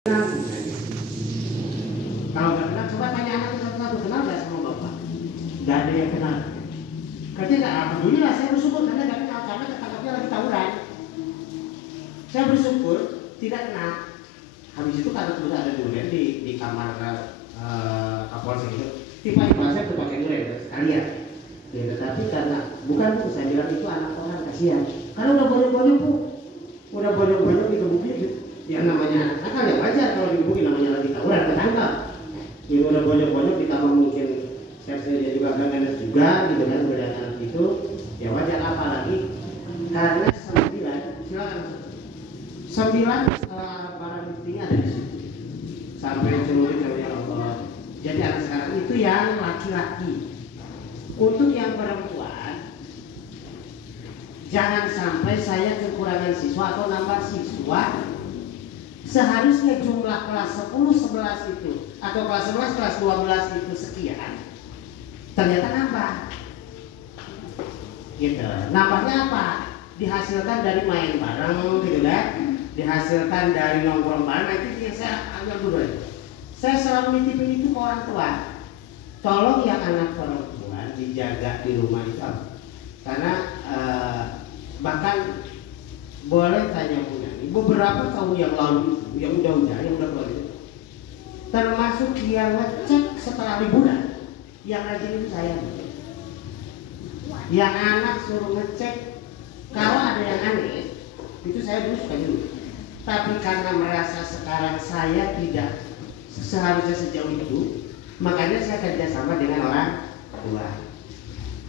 Kalau nggak kenal, coba tanya anak satu-satu, kenal nggak sama bapak? Nggak ada yang kenal. Katanya alhamdulillah saya bersyukur karena nggak kenal, karena ketangkapnya lagi tawuran. Saya bersyukur tidak kenal. Habis itu karena terus ada durian di kamar Kapolsek itu, tiba-tiba saya tuh pakai durian sekalian. Ya, tetapi karena bukan bu, saya bilang itu anak orang kasihan. Karena udah banyak-banyak bu, udah banyak-banyak dikebukin. Yang namanya nakal ya wajar kalau dikebukin, namanya lagi tawuran ketangkap. Yang udah banyak-banyak ditambah mungkin saya juga agak ngenes juga gitu kan, melihat anak itu ya wajar, apalagi karena 9 silakan 9 barang buktinya ada di situ sampai celurit ya Allah. Jadi anak sekarang itu yang laki-laki. Untuk yang perempuan jangan sampai saya kekurangan siswa atau nambah siswa. Seharusnya jumlah kelas 10, 11 itu atau kelas 11, kelas 12 itu sekian, ternyata nambah gitu. Nambahnya apa? Dihasilkan dari main bareng gitu kan, dihasilkan dari nongkrong bareng. Nah itu yang saya ambil dulu. Saya selalu nitipin itu ke orang tua, tolong yang anak perempuan dijaga di rumah itu, karena bahkan boleh tanya punya beberapa tahun yang lalu yang udah keluar itu, termasuk yang ngecek setelah liburan, yang rajin itu saya, yang anak suruh ngecek kalau ada yang aneh itu saya dulu suka dulu, tapi karena merasa sekarang saya tidak seharusnya sejauh itu, makanya saya kerjasama dengan orang tua.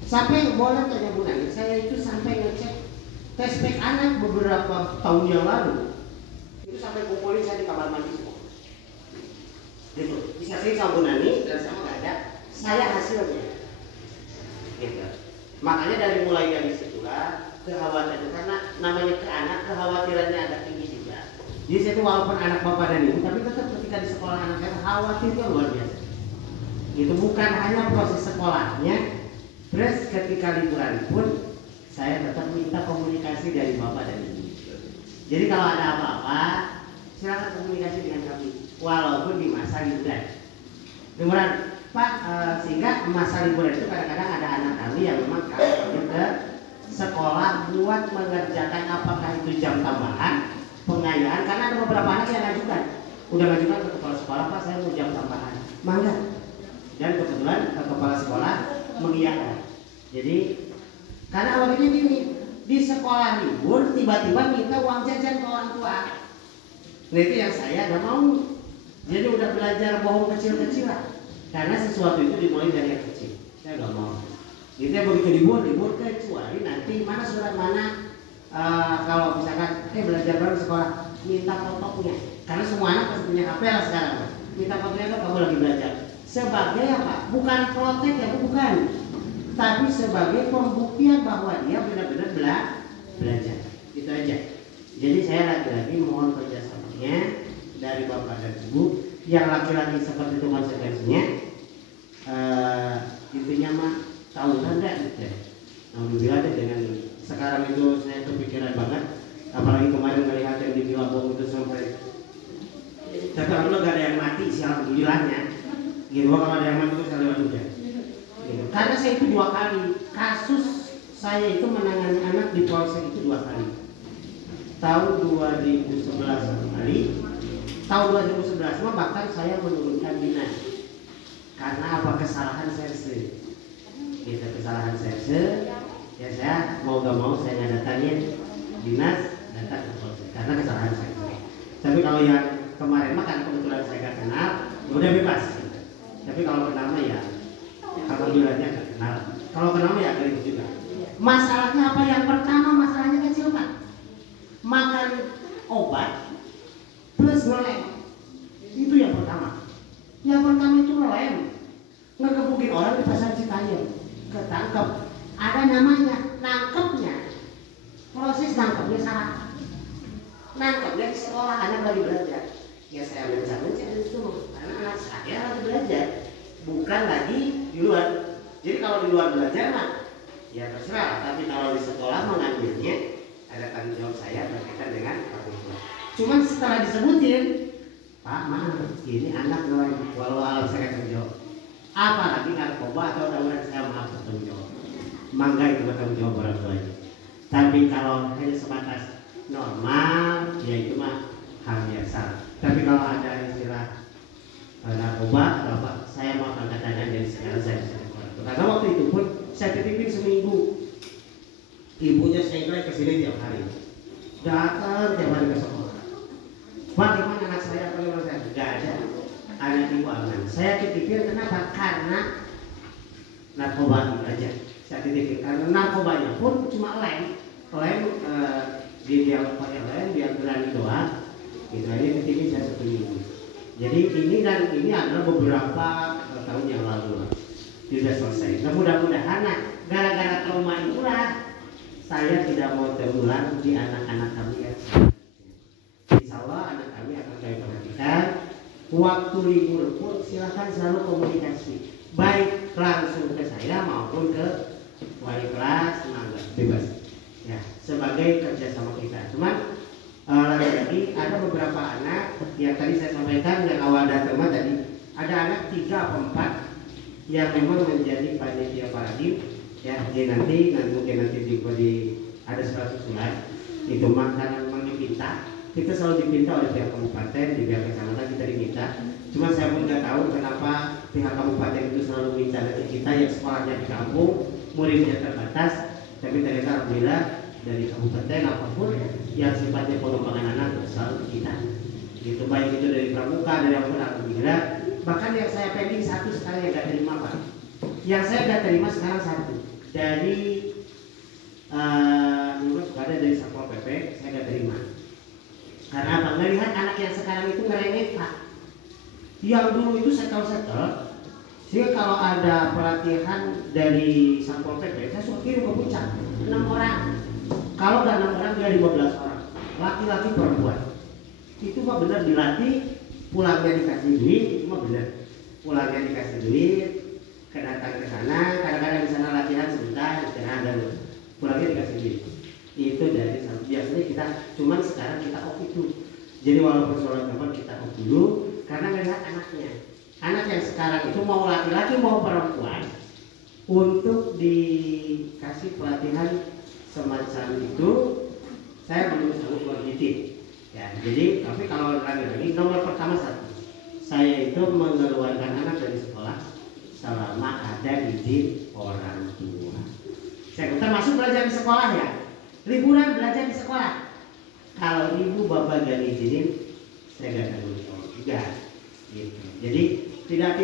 Sampai boleh tanya Bu Nani, saya itu sampai ngecek tespek anak beberapa tahun yang lalu itu sampai kumpulin saya di kamar mandi semua gitu, bisa saya sama Bu Nani dan sama nggak ada saya hasilnya gitu. Makanya mulai dari situlah kekhawatiran, karena namanya ke anak kekhawatirannya agak tinggi juga. Jadi saya tuh walaupun anak bapak dan ibu, tapi tetap ketika di sekolah anak saya khawatirnya luar biasa itu, bukan hanya proses sekolahnya, terus ketika liburan pun saya tetap minta komunikasi dari bapak dan ibu. Jadi kalau ada apa-apa, silakan komunikasi dengan kami, walaupun di masa liburan. Pak, sehingga masa liburan itu kadang-kadang ada anak kami yang memang kami ke sekolah buat mengerjakan apakah itu jam tambahan, pengayaan, karena ada beberapa anak yang ngajukan, udah ngajukan ke kepala sekolah, Pak saya mau jam tambahan, mangga. Dan kebetulan kepala sekolah mengiyakan. Jadi karena awalnya gini, di sekolah libur tiba-tiba minta uang jajan ke orang tua. Nah itu yang saya gak mau. Jadi udah belajar bohong kecil-kecilan, karena sesuatu itu dimulai dari yang kecil. Saya gak mau. Jadi begitu libur kecuali nanti mana surat mana kalau misalkan belajar bareng sekolah, minta fotonya. Karena semua anak pasti punya HP lah sekarang. Minta fotonya tuh kamu lagi belajar. Sebagai apa? Bukan protek ya, bukan. Tapi sebagai pembuktian bahwa dia benar-benar belajar. Itu aja. Jadi saya lagi-lagi mohon kerjasamanya dari bapak dan ibu. Yang laki-laki seperti itu konsekuensinya, intinya mah tahu enggak gitu. Alhamdulillah deh, dengan sekarang itu saya kepikiran banget. Apalagi kemarin melihat yang di Bilabong itu sampai, tapi alhamdulillah gak ada yang mati sih, alhamdulillahnya. Gitu, kalau ada yang mati itu saya lewat juga. Karena saya itu 2 kali kasus, saya itu menangani anak di Polsek itu 2 kali. Tahun 2011 1 kali, tahun 2011 bahkan saya menurunkan dinas karena apa? Kesalahan serse. Gitu, kesalahan serse. Ya saya mau gak mau saya ngadatangin dinas, datang ke Polsek karena kesalahan serse. Tapi kalau yang kemarin kan kebetulan saya gak kenal, ya udah bebas. Tapi kalau kenal mah ya alhamdulillahnya gak kenal. Kalau kenal ya kayak gitu juga. Masalahnya apa? Yang pertama masalahnya kecil kan. Makan obat plus ngelem. Itu yang pertama. Yang pertama itu ngelem. Ngegebukin orang di pasar Citayam. Ketangkep. Ada namanya nangkepnya. Proses nangkepnya salah. Nangkepnya di sekolah, anak lagi belajar. Ya saya mencari itu karena anak saya lagi belajar. Bukan lagi di luar. Jadi kalau di luar belajar mah ya terserah, tapi kalau di sekolah mengambilnya ada tanggung jawab saya berkaitan dengan orang tua. Cuman setelah disebutin Pak, maaf, ini anak walau alam saya tanggung jawab. Apalagi narkoba atau daunan saya maaf bertanggung jawab. Mangga itu bertanggung jawab orang tuanya. Tapi kalau hanya sebatas normal, ya itu mah hal biasa. Tapi kalau ada istilah narkoba atau apa, saya mau angkat tangan dari sekarang saya bisa orang tua. Karena waktu itu pun saya titipin seminggu. Ibunya saya kira kesini tiap hari. Datang tiap hari ke sekolah. Bagaimana anak saya? Bagaimana saya? Tidak ada. Anak ibu aman. Saya titipin kenapa? Karena narkoba itu aja. Saya titipin karena narkobanya pun cuma lem dia pakai lem biar berani doang. Gitu aja titipin saya 1 minggu. Jadi ini dan ini adalah beberapa tahun yang lalu sudah selesai. Nah mudah-mudahan gara-gara trauma itulah saya tidak mau terulang di anak-anak kami ya. Insya Allah anak kami akan kami perhatikan. Waktu libur pun silakan selalu komunikasi, baik langsung ke saya maupun ke wali kelas, bebas. Ya, sebagai kerjasama kita. Cuman lagi-lagi ada beberapa anak yang tadi saya sampaikan yang awal datang tadi ada anak 3 atau 4 yang memang menjadi panitia paradim ya. Jadi nanti mungkin ada 100 surat itu karena memang dipinta, kita selalu dipinta oleh pihak kabupaten, di pihak kecamatan kita diminta. Cuma saya pun nggak tahu kenapa pihak kabupaten itu selalu minta dari kita yang sekolahnya di kampung, muridnya terbatas, tapi ternyata alhamdulillah dari kabupaten apapun yang sifatnya pengembangan anak selalu kita. Gitu, baik itu dari pramuka, dari apapun alhamdulillah. Bahkan yang saya pending 1 sekarang yang gak terima Pak. Yang saya gak terima sekarang 1 dari ada dari Satpol PP, saya gak terima. Karena apa? Melihat anak yang sekarang itu ngerengek Pak. Yang dulu itu setel-setel. Sehingga kalau ada pelatihan dari Satpol PP, saya suka kirim ke puncak 6 orang. Kalau gak 6 orang dia 15 orang, laki-laki perempuan. Itu mah benar dilatih, pulangnya dikasih duit, itu mah benar. Pulangnya dikasih duit, kedatang ke sana, kadang-kadang di sana latihan sebentar, istirahat dan pulangnya dikasih duit. Itu dari biasanya kita, cuman sekarang kita off itu. Jadi walaupun sholat kapan kita off dulu, karena melihat anaknya. Anak yang sekarang itu mau laki-laki mau perempuan, untuk dikasih pelatihan semacam itu saya belum sanggup begitu ya. Jadi tapi kalau lagi nomor pertama 1 saya itu mengeluarkan anak dari sekolah selama ada izin orang tua. Saya termasuk belajar di sekolah ya, liburan belajar di sekolah. Kalau ibu bapak gak izinin saya gak akan tanggung juga gitu. Jadi tidak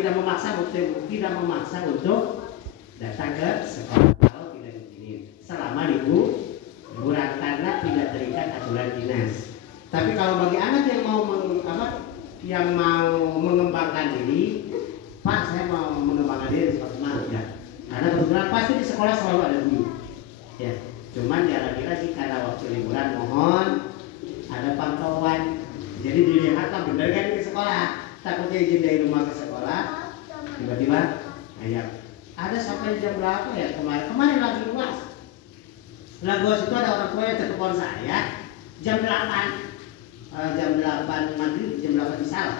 memaksa untuk datang ke sekolah kalau tidak izinin selama liburan karena tidak terikat aturan dinas. Tapi kalau bagi anak yang mau mengembangkan diri, Pak saya mau mengembangkan diri seperti mana? Karena kebetulan pasti di sekolah selalu ada guru. Ya, cuman ya lagi-lagi karena waktu liburan mohon ada pantauan. Jadi dilihat kan benar kan di sekolah. Takutnya izin dari rumah ke sekolah, tiba-tiba ayam. Ada sampai jam berapa ya kemarin lagi luas. Lagos itu ada orang tua yang telepon saya jam 8 maghrib, jam 8 isya.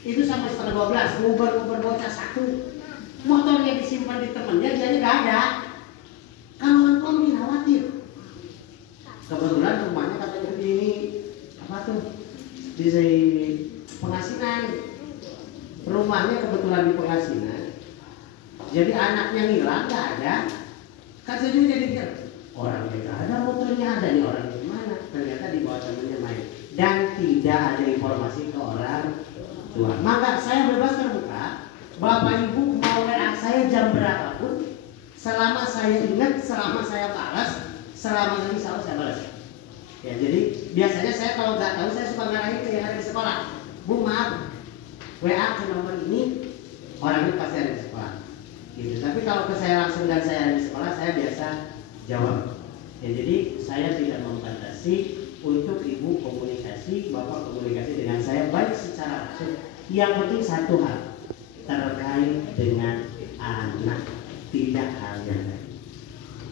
Itu sampai setengah 12 nguber bocah 1. Motornya disimpan di temennya, dia nggak ada. Kan orang tua mungkin khawatir. Kebetulan rumahnya katanya di Pengasinan. Rumahnya kebetulan di Pengasinan. Jadi anaknya hilang nggak ada. Kan saya juga jadi pikir orangnya nggak ada, motornya ada nih, orang di mana? Ternyata di bawah temennya main dan tidak ada informasi ke orang tua. Maka saya bebas terbuka. Bapak ibu mau WA saya jam berapapun, selama saya ingat, selama saya balas, selama ini selalu saya balas. Ya jadi biasanya saya kalau nggak tahu saya suka ngarahin ke yang ada di sekolah. Bu maaf, WA ke nomor ini, orangnya pasti ada di sekolah. Gitu. Tapi kalau ke saya langsung dan saya ada di sekolah, saya biasa jawab. Ya, jadi saya tidak membatasi untuk ibu komunikasi, bapak komunikasi dengan saya baik secara langsung. Yang penting 1 hal terkait dengan anak, tidak hal yang lain.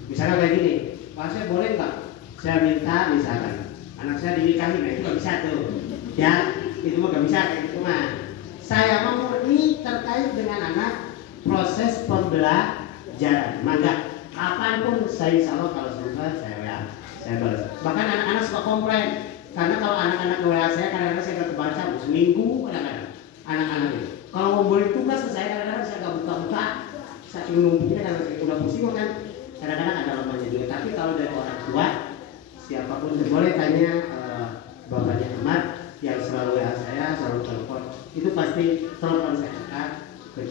Misalnya kayak gini, Pak saya boleh nggak? Saya minta misalkan anak saya dinikahi, nah itu nggak bisa tuh. Ya itu mah gak bisa kayak gitu mah. Saya mau murni terkait dengan anak proses pembelajaran. Maka kapanpun saya insya Allah kalau suka saya WA, saya balas. Bahkan anak-anak suka komplain karena kalau anak-anak WA saya kadang-kadang saya gak kebaca seminggu kadang-kadang anak-anak itu. Kalau mau beri tugas ke saya kadang-kadang saya gak buka-buka. Saya nunggunya karena saya udah pusing kan. Kadang-kadang ada lemahnya juga. Tapi kalau dari orang tua siapapun boleh tanya bapaknya Ahmad yang selalu WA saya, selalu telepon. Itu pasti telepon saya angkat.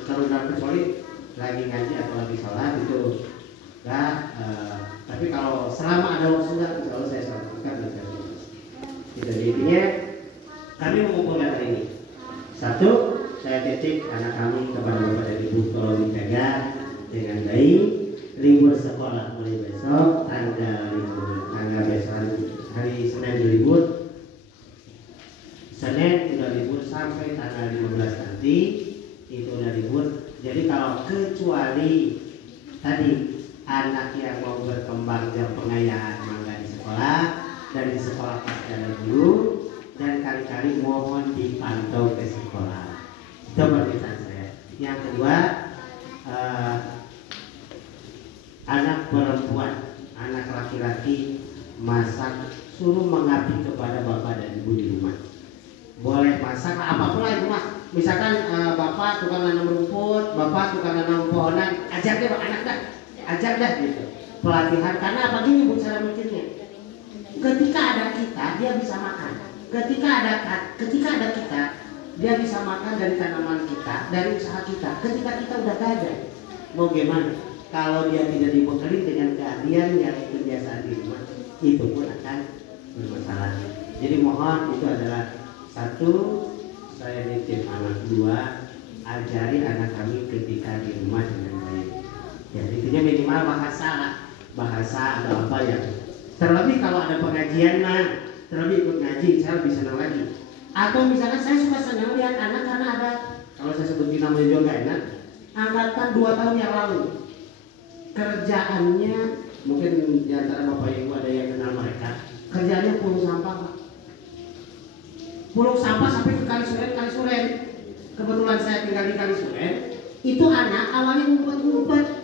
Kalau dalam kecuali lagi ngaji atau lagi sholat itu nah, tapi kalau selama ada waktu selalu saya sampaikan dan saya tulis. Jadi intinya kami mengumpulkan hari ini. Satu, saya titip anak kami kepada bapak dan ibu tolong dijaga dengan baik. Libur sekolah mulai besok, tanggal besok hari Senin libur. Senin udah libur sampai tanggal 15 nanti itu udah libur. Jadi kalau kecuali tadi anak yang mau berkembang jam pengayaan mangga di sekolah dan di sekolah pasti ada guru dan kali-kali mohon dipantau ke sekolah. Itu permintaan saya. Yang kedua, anak perempuan, anak laki-laki masak suruh mengabdi kepada bapak dan ibu di rumah. Boleh masak apapun lah itu mas. Misalkan bapak tukang nanam rumput, bapak tukang nanam pohonan, ajak deh anak dah. Ajak dah gitu pelatihan karena apa gini bu cara mikirnya ketika ada kita dia bisa makan ketika ada kita dia bisa makan dari tanaman kita dari usaha kita ketika kita udah gak ada mau gimana kalau dia tidak dibekali dengan keahlian yang kebiasaan di rumah itu pun akan bermasalah. Jadi mohon itu adalah satu saya nitip anak dua ajari anak kami ketika di rumah dengan baik. Ya, intinya minimal bahasa atau apa ya. Terlebih kalau ada pengajian mah, terlebih ikut ngaji, saya lebih senang lagi. Atau misalkan saya suka senang lihat anak karena ada, kalau saya sebutin namanya juga enak, angkatan 2 tahun yang lalu. Kerjaannya, mungkin di antara bapak ibu ada yang kenal mereka, kerjaannya pulung sampah Pak. Pulung sampah sampai ke Kalisuren. Kebetulan saya tinggal di Kalisuren, itu anak awalnya ngumpet-ngumpet.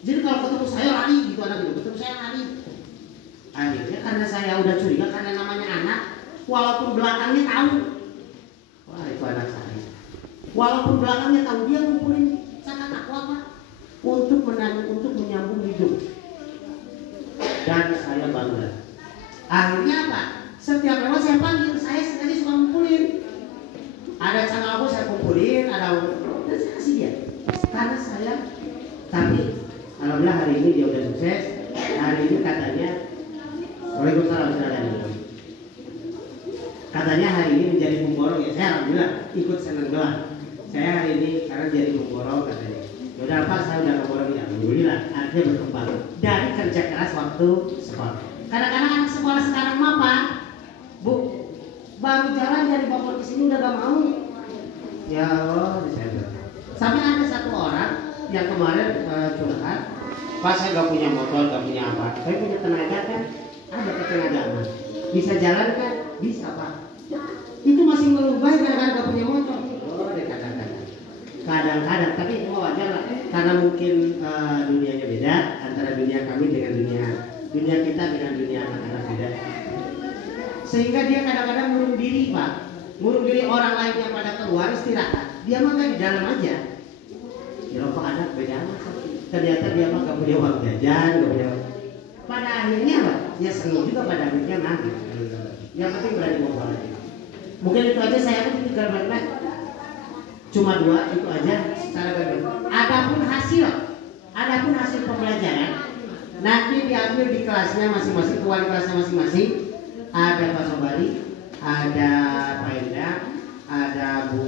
Jadi kalau ketemu saya lari gitu anak itu, ketemu saya lari. Akhirnya karena saya udah curiga karena namanya anak, walaupun belakangnya tahu, wah itu anak saya. Walaupun belakangnya tahu dia ngumpulin catat aku apa untuk menyambung hidup. Dan saya bangga. Akhirnya apa? Setiap lewat saya panggil, saya sekali suka ngumpulin. Ada channel aku saya kumpulin, ada dan saya kasih dia. Karena saya tapi alhamdulillah hari ini dia udah sukses. Hari ini katanya, waalaikumsalam silakan. Katanya hari ini menjadi pemborong ya. Saya alhamdulillah ikut senang doang. Saya hari ini karena jadi pemborong katanya. Udah apa saya udah pemborong ya. Alhamdulillah akhirnya berkembang dari kerja keras waktu sekolah. Kadang-kadang anak sekolah sekarang mah Pak, Bu, baru jalan dari Bogor ke sini udah gak mau. Ya Allah, sampai ada satu orang yang kemarin curhat, Pak saya gak punya motor, gak punya apa, saya punya tenaga kan, ada ketenagaan, bisa jalan kan, bisa Pak. Itu masih merubah kadang-kadang gak punya motor. Oh, kadang-kadang, tapi itu wajar lah, karena mungkin dunianya beda antara dunia kami dengan dunia kita dengan dunia anak-anak beda. Sehingga dia kadang-kadang ngurung diri Pak, ngurung diri orang lain yang pada keluar istirahat, dia mah di dalam aja. Ya Pak anak beda amat. Ternyata dia mah gak punya uang jajan, gak punya. Pada akhirnya Pak, ya senang juga pada akhirnya nanti. Yang penting berani ngomong lagi. Mungkin itu aja saya pun tinggal balik. Cuma 2 itu aja secara berbeda. Adapun hasil pembelajaran nanti diambil di kelasnya masing-masing, wali kelasnya masing-masing. Ada Pak Sobari, ada Pak Endang, ada Bu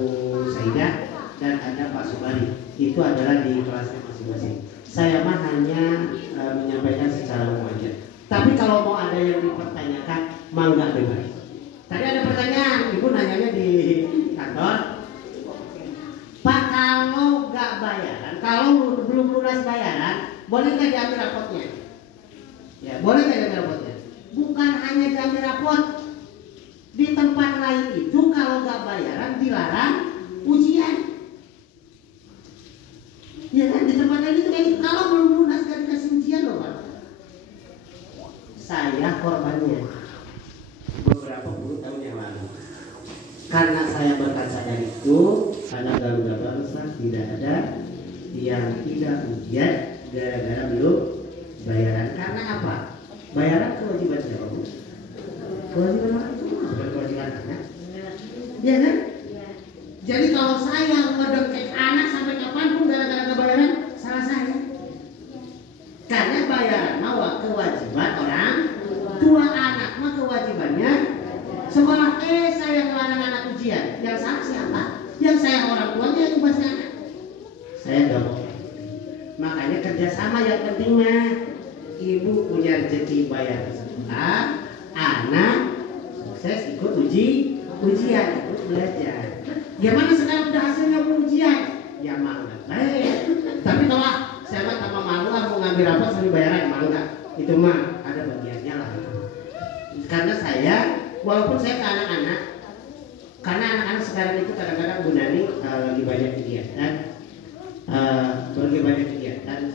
Saidah, dan ada Pak Sobari. Itu adalah di kelasnya masing-masing. Saya mah hanya menyampaikan secara umum aja. Tapi kalau mau ada yang dipertanyakan, mangga bebas. Tadi ada pertanyaan, Ibu nanyanya di kantor. Pak kalau nggak bayaran, kalau belum lunas bayaran, boleh nggak diambil rapotnya? Ya, boleh nggak diambil rapotnya? Bukan hanya diambil rapot, Di tempat lain itu kalau nggak bayaran dilarang ujian. Ya kan, di tempat lain itu kayak gitu. Kalau belum lunas gak dikasih ujian loh Pak. Saya korbannya beberapa puluh tahun yang lalu. Karena saya berkaca dari itu, karena Garuda Bangsa tidak ada yang tidak ujian gara-gara belum bayaran. Karena apa? Bayaran kewajiban siapa? Kewajiban orang itu bukan kewajiban anak. Ya kan? Jadi kalau saya ngedengkek anak sampai kapanpun gara-gara kebayaran, salah saya. Karena bayaran mah kewajiban orang tua, anak mah kewajibannya sekolah. Saya ngelarang anak ujian. Yang salah siapa? Yang saya orang tuanya yang ubahnya anak. Saya dong. Makanya kerjasama yang penting mah. Ibu punya rezeki bayar sekolah, anak sukses ikut ujian, ikut belajar. Gimana sekarang udah hasilnya ujian? Ya mangga baik. Tapi kalau saya mah tambah malu mau ngambil apa sambil bayaran mangga. Itu mah ada bagiannya lah. Karena saya walaupun saya ke anak-anak, karena anak-anak sekarang itu kadang-kadang Bu Nani lagi banyak kegiatan,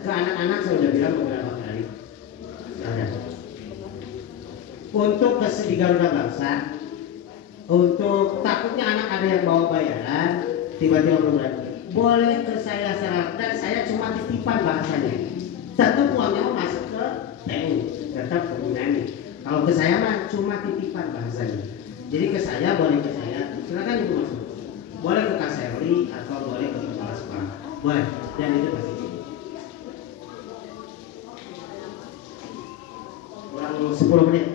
ke anak-anak saya udah bilang beberapa kali. Untuk di Garuda Bangsa, untuk takutnya anak ada yang bawa bayaran, tiba-tiba berat, boleh ke saya serah, dan saya cuma titipan bahasanya. Tetap uangnya masuk ke TU, tetap ke Bu Nani. Kalau ke saya mah cuma titipan bahasanya. Jadi ke saya boleh ke saya, silakan Ibu masuk. Boleh ke Kak Serli atau boleh ke kepala sekolah. Boleh, dan itu pasti. Kurang 10 menit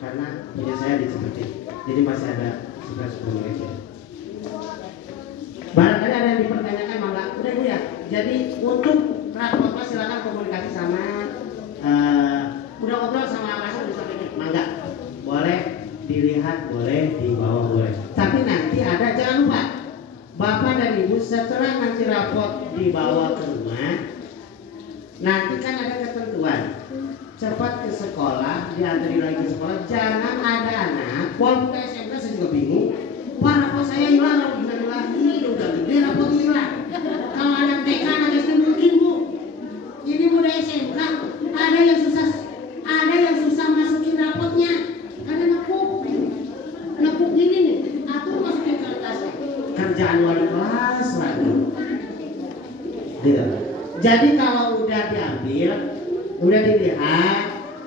karena punya saya di Cipete. Jadi masih ada sekitar 10 menit. Barangkali ada yang dipertanyakan mangga. Udah Bu ya. Jadi untuk rapor silakan komunikasi sama udah ngobrol sama Mas bisa bikin mangga. Boleh dilihat, boleh dibawa, boleh. Tapi nanti ada, jangan lupa Bapak dan Ibu setelah nanti raport dibawa ke rumah, nanti kan ada ketentuan cepat ke sekolah, diantri lagi ke sekolah. Jangan ada anak walaupun ke SMK saya juga bingung, wah raport saya hilang, ini udah gede raport hilang. Kalau anak TK, anak SD mungkin Bu, ini udah SMK ada yang susah masukin rapotnya. Ada nekuk gini nih, aku masukin kertasnya. Kerjaan wali kelas lagi. Gitu. Jadi kalau udah diambil, udah dilihat,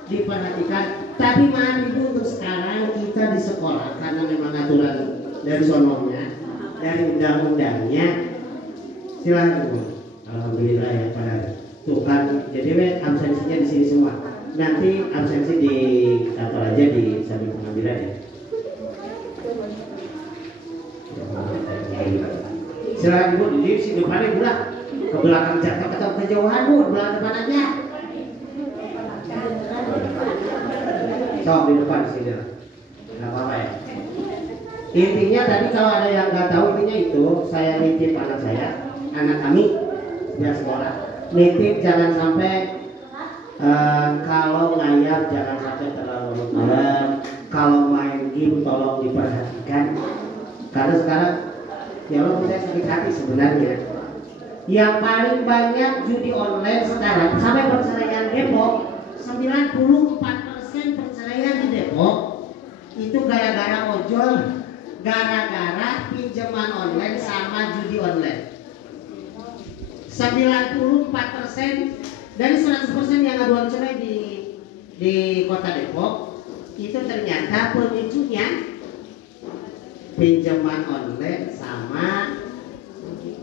diperhatikan. Tapi mari Ibu untuk sekarang kita di sekolah karena memang aturan dari sononya, dari undang-undangnya. Silahkan Bu. Alhamdulillah ya Pak. Tuh kan, jadi absensinya di sini semua. Nanti absensi di kantor aja di samping pengambilan ya. Silakan Bu, di sini depannya Bu lah. Ke belakang jatuh atau kejauhan Bu, belakang depan aja. Sok di depan sini lah. Enggak apa-apa ya. Intinya tadi kalau ada yang nggak tahu, intinya itu saya nitip anak saya, anak kami biar sekolah. Nitip jangan sampai kalau ngayap jangan sampai terlalu malam. Kalau main game tolong diperhatikan. Karena sekarang ya Allah saya sakit hati sebenarnya. Yang paling banyak judi online sekarang sampai perceraian Depok, 94% perceraian di Depok itu gara-gara ojol, gara-gara pinjaman online sama judi online. 94% dari 100% yang aduan cerai di kota Depok itu ternyata pemicunya pinjaman online sama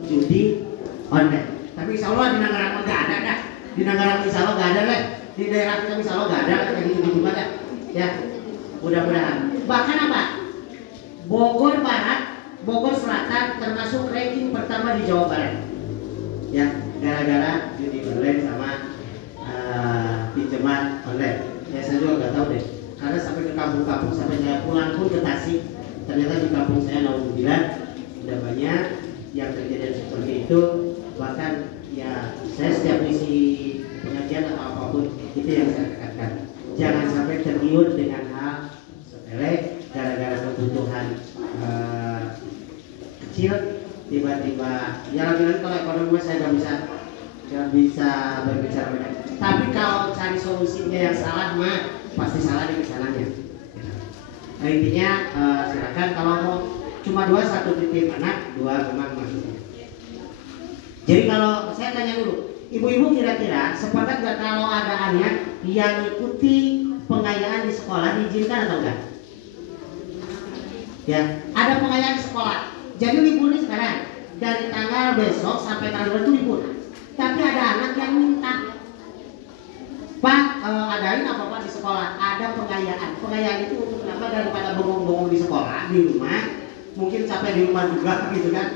judi online. Tapi insya Allah di negara nggak ada dah. Di negara insya Allah nggak ada lah. Di daerah kita insya Allah nggak ada kayak gitu ada. Ya, mudah-mudahan. Bahkan apa? Bogor Barat, Bogor Selatan termasuk ranking pertama di Jawa Barat. Ya, gara-gara judi online sama pinjaman online. Ya saya juga nggak tahu deh. Karena sampai ke kampung-kampung, sampai saya pulang pun ke Tasik, ternyata di kampung saya Nauzubillah udah banyak yang kejadian seperti itu. Bahkan ya saya setiap misi pengajian atau apapun itu yang saya tekankan, jangan sampai tergiur dengan hal sepele gara-gara kebutuhan tiba-tiba ya lagi-lagi kalau ekonomi saya nggak bisa berbicara banyak. Tapi kalau cari solusinya yang salah mah pasti salah di kesananya. Nah, intinya silakan kalau mau cuma 2 1 titip anak, 2 memang maksudnya. Jadi kalau saya tanya dulu, ibu-ibu kira-kira sepakat nggak kalau ada anak yang ikuti pengayaan di sekolah diizinkan atau enggak? Ya, ada pengayaan di sekolah. Jadi libur nih sekarang dari tanggal besok sampai tanggal itu libur. Tapi ada anak yang minta, Pak, adain apa Pak di sekolah? Ada pengayaan. Pengayaan itu untuk apa? Daripada bengong-bengong di sekolah, di rumah, mungkin capek di rumah juga gitu kan.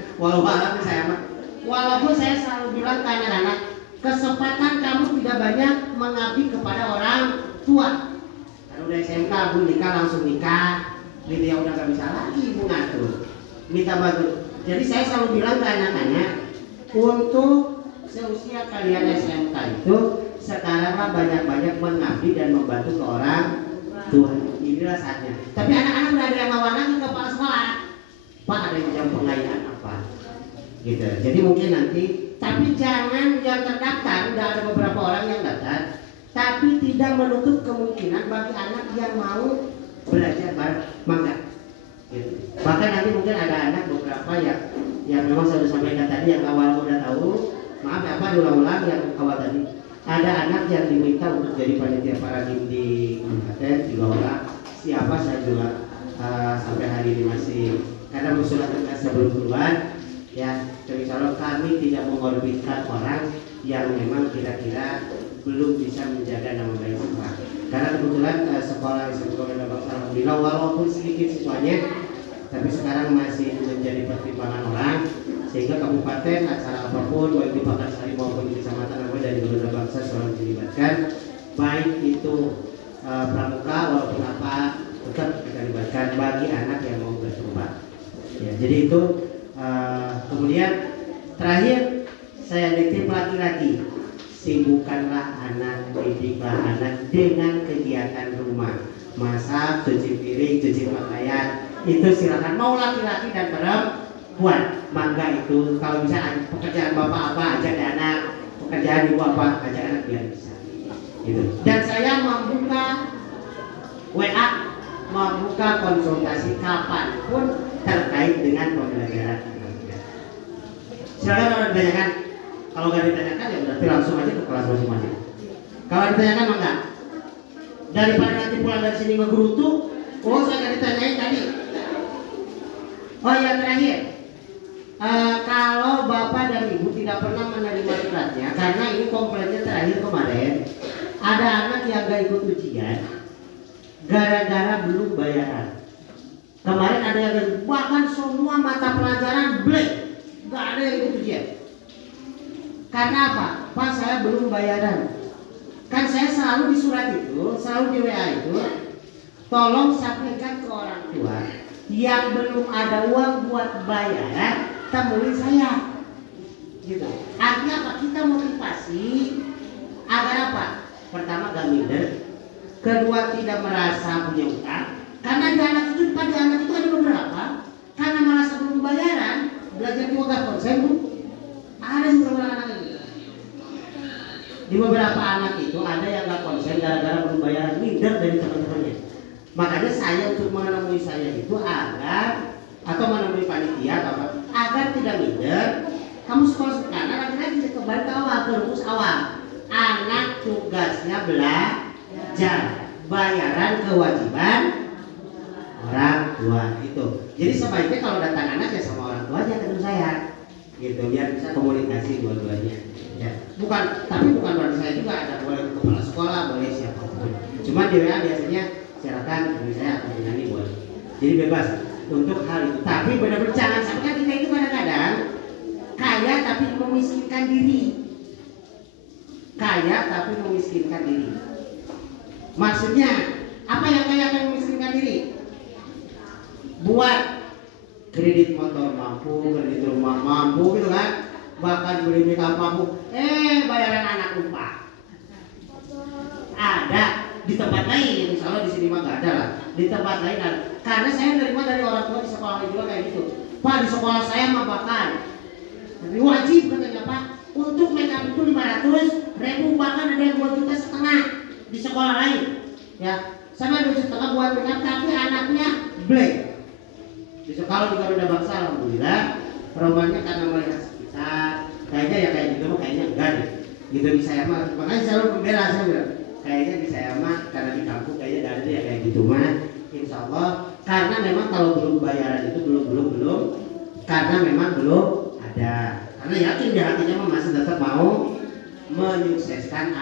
Walaupun saya selalu bilang ke anak-anak, kesempatan kamu tidak banyak mengabdi kepada orang tua. Kalau udah SMK, Bu nikah langsung nikah, gitu ya udah gak bisa lagi Ibu ngatur, minta bantu. Jadi saya selalu bilang ke anak-anak, untuk seusia kalian SMK itu sekarang banyak-banyak mengabdi dan membantu ke orang tua. Inilah saatnya. Tapi anak-anak udah ada yang ngawal lagi ke kepala sekolah, Pak ada yang pengayaan apa? Gitu. Jadi mungkin nanti, tapi jangan yang terdaftar, udah ada beberapa orang yang daftar, tapi tidak menutup kemungkinan bagi anak yang mau belajar bareng, mangga. Gitu. Bahkan nanti mungkin ada anak beberapa yang memang saya sudah sampaikan tadi, yang awal udah tahu, maaf apa diulang-ulang yang awal tadi. Ada anak yang diminta untuk jadi panitia paradim di kabupaten 3 orang. Siapa saya juga sampai hari ini masih, karena sudah tegas sebelum keluar. Ya, insya Allah kami tidak mengorbitkan orang yang memang kira-kira belum bisa menjaga nama baik sekolah. Karena kebetulan sekolah alhamdulillah walaupun sedikit siswanya, tapi sekarang masih menjadi pertimbangan orang, sehingga kabupaten acara apapun baik di Pakansari maupun di kecamatan apa dari beberapa bangsa selalu dilibatkan, baik itu pramuka walaupun apa tetap kita libatkan bagi anak yang mau bertobat. Ya, jadi itu. Kemudian terakhir saya nitip lagi, sibukkanlah anak, didiklah anak dengan kegiatan rumah, masak, cuci piring, cuci pakaian, itu silakan mau laki-laki dan perempuan, mangga itu. Kalau bisa pekerjaan bapak apa ajak anak, pekerjaan ibu apa ajak anak biar bisa. Gitu. Dan saya membuka WA, membuka konsultasi kapanpun terkait dengan pembelajaran. Silakan kalau ditanyakan. Kalau nggak ditanyakan ya berarti langsung aja ke kelas masing-masing. Kalau ditanyakan mah enggak. Daripada nanti pulang dari sini ngegerutu, oh saya nggak ditanyain tadi. Oh ya terakhir, kalau bapak dan ibu tidak pernah menerima suratnya, karena ini komplainnya terakhir kemarin, ada anak yang nggak ikut ujian, gara-gara belum bayaran. Kemarin ada yang bahkan semua mata pelajaran blank, nggak ada yang ikut ujian. Karena apa? Pak saya belum bayaran. Kan saya selalu di surat itu, selalu di WA itu, tolong sampaikan ke orang tua yang belum ada uang buat bayaran, temuin saya. Gitu. Artinya apa? Kita motivasi agar apa? Pertama gak minder, kedua tidak merasa punya utang. Karena di anak itu ada beberapa, karena merasa belum bayaran, belajar juga gak konsen Bu. Ada beberapa anak ini. Di beberapa anak itu ada yang gak konsen gara-gara belum bayaran, minder dari teman-temannya. Makanya saya untuk menemui saya itu agar, atau menemui panitia agar tidak minder. Kamu sekolah karena lagi-lagi kembali ke awal, ke rumus awal. Anak tugasnya belajar, bayaran kewajiban orang tua itu. Jadi sebaiknya kalau datang anak ya sama orang tuanya ketemu saya, gitu biar bisa komunikasi dua-duanya. Ya, tapi bukan berarti saya juga ada boleh kepala sekolah, boleh siapapun. Cuma di WA biasanya silakan hubungi saya atau ini boleh. Jadi bebas untuk hal itu. Tapi benar-benar jangan sampai kita itu kadang-kadang kaya tapi memiskinkan diri. Kaya tapi memiskinkan diri. Maksudnya apa yang kaya tapi memiskinkan diri? Buat kredit motor mampu, kredit rumah mampu gitu kan, bahkan beli makeup mampu, bayaran anak upah ada di tempat lain, misalnya di sini mah nggak ada lah, di tempat lain ada. Karena saya nerima dari orang tua di sekolah juga kayak gitu, Pak di sekolah saya mah bahkan bayar 2,5 juta di sekolah lain, ya, sama 2,5 juta buat make tapi anaknya blank. Kalau di Garuda Bangsa alhamdulillah rombongannya karena melihat sekitar kayaknya ya kayak gitu kayaknya enggak deh. Gitu di saya mah, makanya selalu membela saya bilang, kayaknya di saya mah karena di kampung kayaknya enggak ada ya kayak gitu mah. Insya Allah karena memang kalau belum bayaran itu belum karena memang belum ada. Karena yakin di hatinya mah masih tetap mau menyukseskan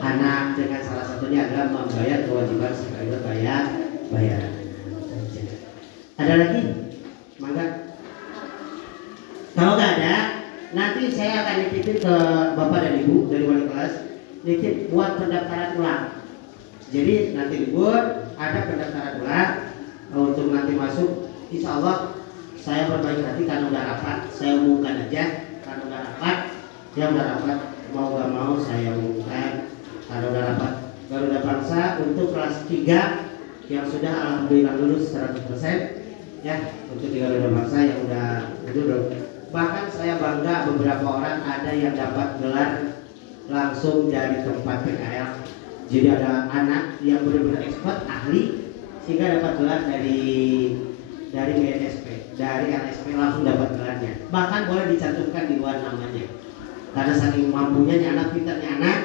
anak dengan salah satunya adalah membayar kewajiban sebagai bayaran. Ada lagi? Mangga. Kalau nggak ada, nanti saya akan nitipin ke Bapak dan Ibu dari wali kelas, nitip buat pendaftaran ulang. Jadi nanti libur ada pendaftaran ulang untuk nanti masuk. Insya Allah saya berbaik hati karena udah rapat, saya umumkan aja karena udah rapat, yang udah rapat mau gak mau saya umumkan karena udah rapat. Garuda Bangsa untuk kelas 3 yang sudah alhamdulillah lulus 100%. Ya, untuk di Garuda Bangsa yang udah dulu. Bahkan saya bangga beberapa orang ada yang dapat gelar langsung dari tempat PKL. Jadi ada anak yang benar-benar expert ahli sehingga dapat gelar dari GNSP, dari LSP langsung dapat gelarnya. Bahkan boleh dicantumkan di luar namanya. Karena saking mampunya anak, pintarnya anak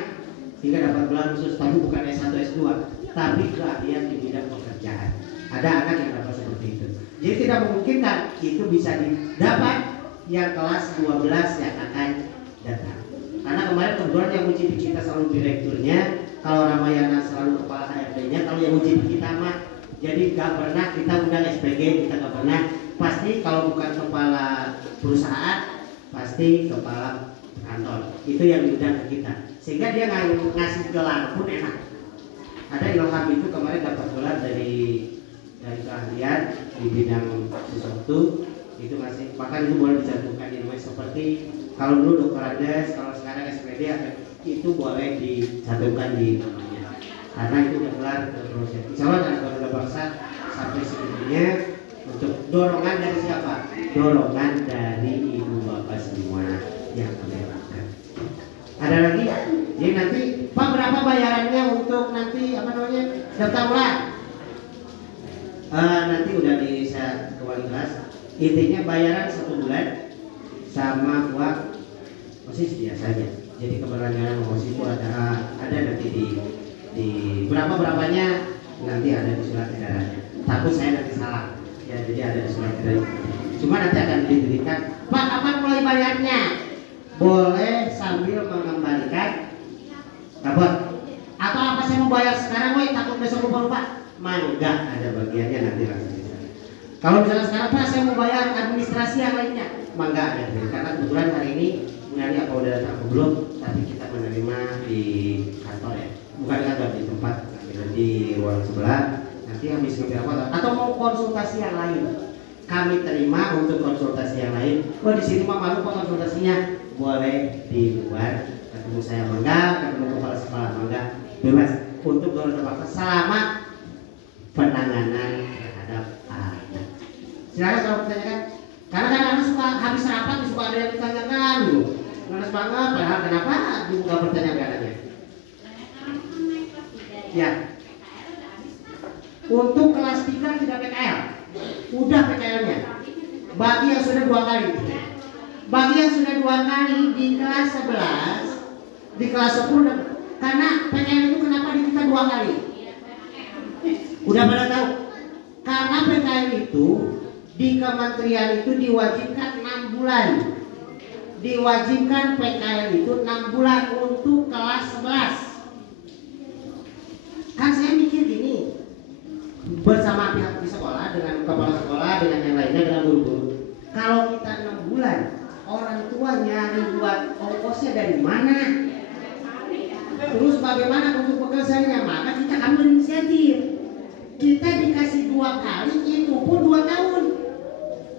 sehingga dapat gelar khusus, tapi bukan S1 S2, tapi keahlian di bidang pekerjaan. Ada anak yang dapat seperti itu. Jadi tidak memungkinkan itu bisa didapat yang kelas 12 yang akan datang. Karena kemarin kebetulan yang uji di kita selalu direkturnya, kalau Ramayana selalu kepala HRD-nya, kalau yang uji di kita mah jadi gak pernah kita undang SPG, kita gak pernah. Pasti kalau bukan kepala perusahaan, pasti kepala kantor. Itu yang diundang ke kita. Sehingga dia ngasih gelar pun enak. Ada Ilham itu kemarin dapat gelar dari keahlian di bidang sesuatu itu masih, bahkan itu boleh dicantumkan di namanya seperti kalau dulu Dr. Andes, kalau sekarang SPD itu boleh dicantumkan di namanya karena itu udah gelar proses. Insya Allah dari Garuda Bangsa sampai segitunya untuk dorongan dari siapa? Dorongan dari ibu bapak semua yang mendengarkan. Ada lagi? Jadi nanti Pak berapa bayarannya untuk nanti apa namanya daftar ulang? Nanti udah saya ke wali kelas. Intinya bayaran 1 bulan sama uang OSIS biasanya. Jadi keberlanjutan OSIS itu ada nanti di berapanya nanti ada di surat edarannya. Takut saya nanti salah. Ya jadi ada di surat edarannya. Cuma nanti akan diberikan. Pak kapan mulai bayarnya? Boleh sambil mengembalikan dapat. Atau apa saya mau bayar sekarang? Woi takut besok lupa. Mangga ada bagiannya nanti langsung di sana. Kalau misalnya sekarang Pak saya mau bayar administrasi yang lainnya, mangga ada. Karena kebetulan hari ini Bunani apa udah datang belum, tapi kita menerima di kantor ya, bukan kantor di tempat di ruang sebelah. Nanti habis ngambil apa atau mau konsultasi yang lain, kami terima untuk konsultasi yang lain. Oh di sini mah malu Pak konsultasinya, boleh di luar. Ketemu saya mangga, ketemu kepala sekolah mangga, bebas untuk Garuda Bangsa selama penanganan terhadap anak. Silakan kalau pertanyaan. Karena kadang-kadang suka habis rapat suka ada yang ditanyakan gitu. Males banget, padahal kenapa dibuka pertanyaan adanya? Ya. Untuk kelas 3 tidak PKL. Udah PKL-nya. Bagi yang sudah 2 kali. Bagi yang sudah 2 kali di kelas 11, di kelas 10 karena PKL itu kenapa kita 2 kali? Udah pada tahu? Karena PKL itu di kementerian itu diwajibkan 6 bulan. Diwajibkan PKL itu 6 bulan untuk kelas 11. Kan saya mikir gini, bersama pihak di sekolah, dengan kepala sekolah, dengan yang lainnya, dengan guru-guru. Kalau kita 6 bulan, orang tua nyari buat ongkosnya dari mana? Terus bagaimana untuk pekerjaannya? Maka kita ambil inisiatif. Kita dikasih 2 kali, itu pun 2 tahun.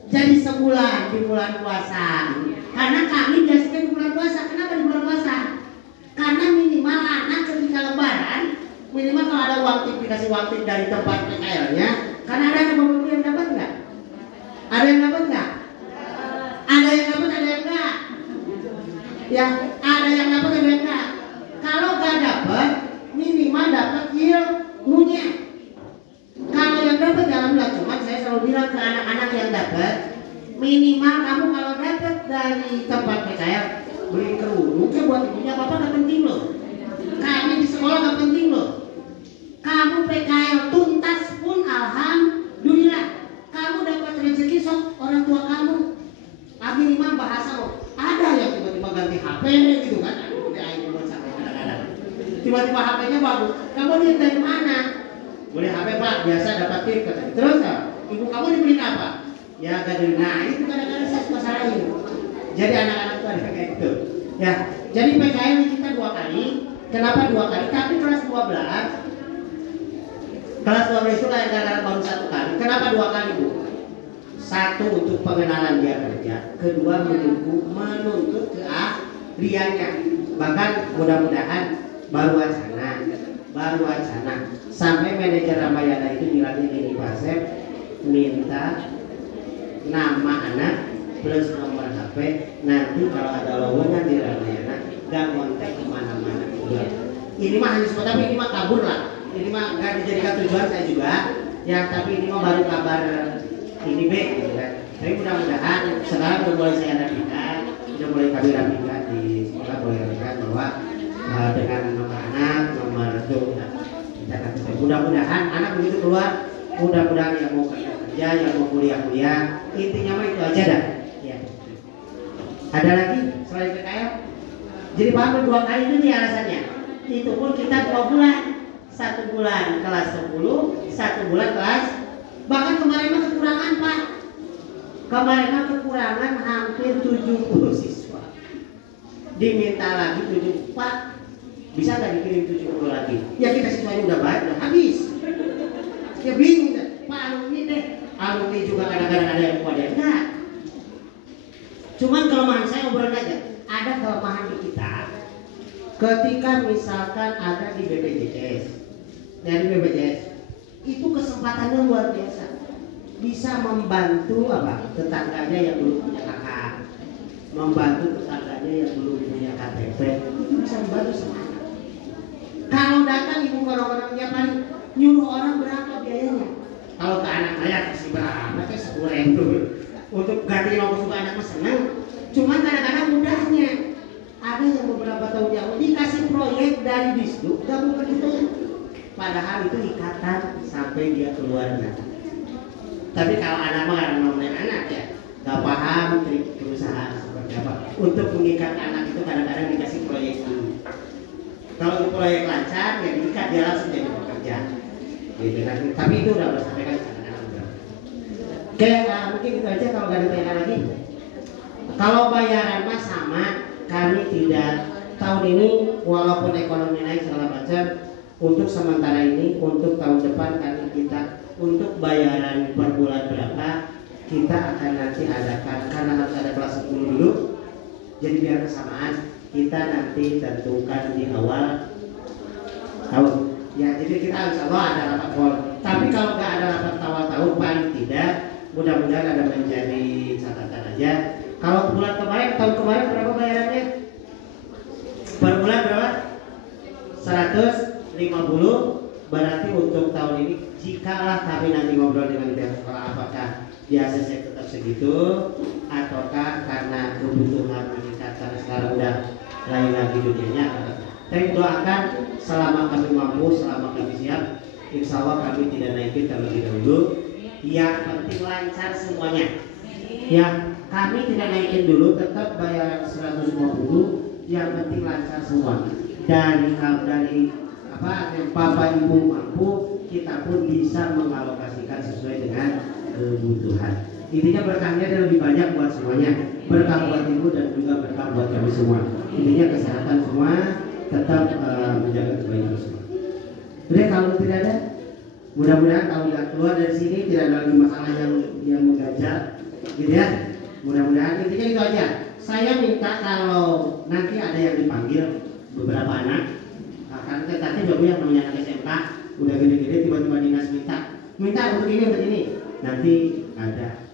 Jadi sebulan di bulan puasa. Karena kami biasanya di bulan puasa. Kenapa di bulan puasa? Karena minimal anak ketika lebaran, minimal kalau ada uang tip, dikasih uang tip dari tempat PKL-nya. Karena ada yang dapat nggak? Ada yang dapat nggak? Ada yang dapat, ada yang enggak? Ya, ada yang dapat, ada yang enggak. Kalau nggak kamu kalau dapat dari tempat PKL beli kerudung ya buat ibunya bapak nggak penting loh. Kami di sekolah nggak penting loh. Kamu PKL tuntas pun alhamdulillah. Kamu dapat rezeki sok orang tua kamu. Minimal bahasa loh. Ada yang tiba-tiba ganti HP gitu kan. Aduh, dia aing buat sampai kadang-kadang. Tiba-tiba HP-nya bagus. Kamu lihat dari mana? Boleh HP Pak, biasa dapat tip katanya. Terus ibu kamu dibeliin apa? Ya gading. Nah itu kadang-kadang saya suka salahin. Jadi anak-anak itu ada kayak gitu. Ya, jadi PKL kita 2 kali. Kenapa 2 kali? Tapi kelas 12. Kelas 12 itu kadang-kadang baru 1 kali. Kenapa 2 kali Bu? 1 untuk pengenalan dia kerja. Kedua menuntut keahliannya. Bahkan mudah-mudahan baru wacana. Sampai manajer Ramayana itu bilangnya gini Pak Sep, minta nama anak plus nomor HP. Nanti kalau ada lowongan di Ramayana gak kontak kemana-mana. Ini mah hanya semua, tapi ini mah kabur lah. Ini mah gak dijadikan tujuan saya juga. Ya tapi ini mah baru kabar ini B gitu kan. Tapi mudah-mudahan sekarang udah mulai saya rapikan, udah mulai kami rapikan di sekolah, boleh rapikan bahwa dengan nomor anak, nomor itu mudah-mudahan anak begitu keluar, mudah-mudahan yang mau kerja, yang mau kuliah, intinya mah itu aja dah. Ya. Ada lagi selain PKL? Jadi paham 2 kali itu nih alasannya. Itu pun kita 2 bulan, 1 bulan kelas 10, 1 bulan kelas. Bahkan kemarin mah kekurangan Pak. Kemarin mah kekurangan hampir 70 siswa. Diminta lagi 70 Pak. Bisa nggak dikirim 70 lagi? Ya kita siswanya udah banyak, udah habis. Ya bingung kan? Pak alumni deh. Alumni juga kadang-kadang ada yang kuat, enggak. Cuman kelemahan saya obrolan aja. Ada kelemahan di kita. Ketika misalkan ada di BPJS, dari BPJS, itu kesempatannya luar biasa. Bisa membantu tetangganya yang belum punya kakak, membantu tetangganya yang belum punya KTP, itu bisa membantu semua. Kalau datang ibu orang-orang yang paling nyuruh orang berapa biayanya? Kalau ke anak saya kasih berapa? Kayak 10.000 untuk ganti nomor suka anak mas senang. Cuman kadang-kadang mudahnya ada yang beberapa tahun yang dikasih proyek dari Disduk gak bukan itu. Padahal itu ikatan sampai dia keluar nanti. Tapi kalau anak mah namanya anak ya, gak paham trik perusahaan seperti apa. Untuk mengikat anak itu kadang-kadang dikasih proyek dulu. Kalau itu proyek lancar, ya diikat dia langsung jadi pekerja. Gitu kan. Tapi itu udah bersampaikan kadang-kadang udah. Oke, mungkin itu aja kalau gak ada tanya lagi. Kalau bayaran mah sama, kami tidak tahun ini walaupun ekonomi naik segala macam. Untuk sementara ini, untuk tahun depan kita untuk bayaran per bulan berapa kita akan nanti adakan, karena harus ada kelas 10 dulu. Jadi biar kesamaan kita nanti tentukan di awal tahun. Ya jadi kita insya Allah ada rapat awal. Tapi kalau nggak ada rapat awal tahun paling tidak, mudah-mudahan ada menjadi catatan aja. Kalau bulan kemarin, tahun kemarin berapa bayarannya? Per bulan berapa? 150. Berarti untuk tahun ini jikalah kami nanti ngobrol dengan pihak sekolah apakah di ACC tetap segitu ataukah karena kebutuhan meningkat karena sekarang udah lain lagi dunianya. Saya doakan selama kami mampu, selama kami siap, insya Allah kami tidak naikin terlebih dahulu. Yang penting lancar semuanya. Ya kami tidak naikin dulu, tetap bayaran 150. Yang penting lancar semua. Dari Bapak Ibu mampu, kita pun bisa mengalokasikan sesuai dengan kebutuhan. Intinya berkahnya lebih banyak buat semuanya, berkah buat ibu dan juga berkah buat kami semua. Intinya kesehatan semua, tetap menjaga kebaikan semua. Udah, kalau tidak ada, mudah-mudahan kalau nggak keluar dari sini tidak ada lagi masalah yang mengganjal, gitu ya. Mudah-mudahan intinya itu aja. Saya minta kalau nanti ada yang dipanggil beberapa anak. Karena tadi juga yang namanya anak SMK udah gede-gede tiba-tiba dinas minta untuk ini nanti ada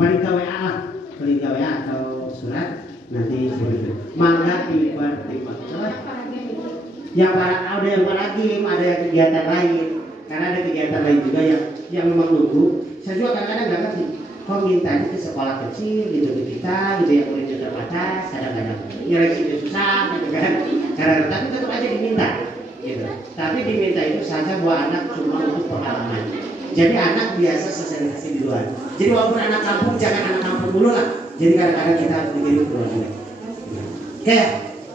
paling WA lah, paling WA atau surat nanti seperti itu. Mangga tiba-tiba yang ada yang paragim, ada yang kegiatan lain, karena ada kegiatan lain juga yang memang nunggu. Saya juga kadang-kadang nggak ngerti kok mintanya ke sekolah kecil gitu ke kita gitu, yang muridnya terbatas, kadang-kadang nyeleksinya susah gitu kan, kadang-kadang, tapi tetap aja diminta gitu. Tapi diminta itu saja buat anak cuma untuk pengalaman. Jadi anak biasa sosialisasi di luar. Jadi walaupun anak kampung, jangan anak kampung dulu lah. Jadi kadang-kadang kita harus dikirim keluar juga. Oke,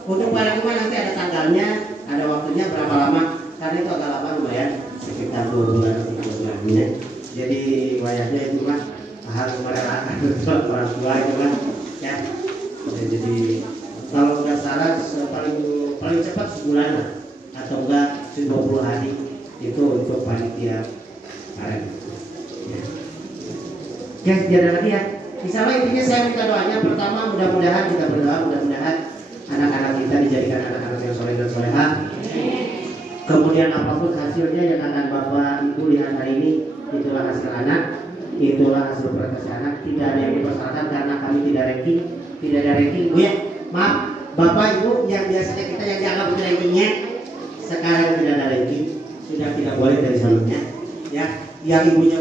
untuk para rumah nanti ada tanggalnya, ada waktunya berapa lama? Karena itu agak lama lumayan, sekitar 2 bulan, 3 bulan ya. Jadi wayahnya itu mah harus merelakan orang tua itu kan, ya. Jadi kalau nggak salah paling cepat sebulan lah, atau enggak 20 hari itu untuk panitia karen. Ya. Oke, jangan lagi ya. Misalnya intinya saya minta doanya pertama, mudah-mudahan kita berdoa, mudah-mudahan anak-anak kita dijadikan anak-anak yang soleh dan solehah. Kemudian apapun hasilnya yang akan Bapak Ibu lihat hari ini, itulah hasil anak, itulah hasil prestasi anak. Tidak ada yang dipersalahkan karena kami tidak ranking, tidak ada ranking. Bu ya, maaf Bapak Ibu yang biasanya kita yang dianggap rankingnya, sekarang tidak ada ranking, sudah tidak boleh dari sebelumnya. Ya, yang ibunya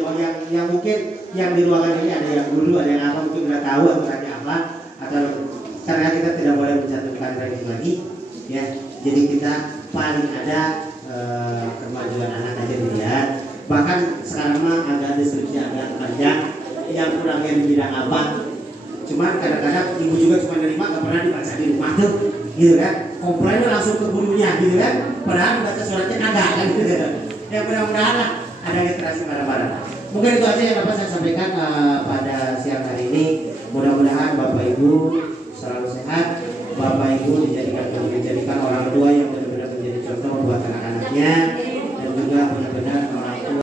yang mungkin yang di ruangan ini ada yang dulu, ada yang apa mungkin nggak tahu aturannya apa, atau karena kita tidak boleh mencantumkan ranking lagi. Ya, jadi kita paling ada kemajuan anak aja dilihat. Bahkan sekarang mah agak deskripsi agak panjang, yang kurangnya di bidang apa. Cuman kadang-kadang ibu juga cuma nerima, gak pernah dibaca di rumah tuh, gitu kan? Komplainnya langsung ke gurunya, gitu kan? Padahal baca suratnya kagak kan, gitu kan? Ya mudah-mudahan lah ada literasi bareng-bareng. Mungkin itu aja yang dapat saya sampaikan pada siang hari ini. Mudah-mudahan Bapak Ibu selalu sehat, Bapak Ibu dijadikan orang tua yang benar-benar menjadi contoh buat anak-anaknya, dan juga benar-benar orang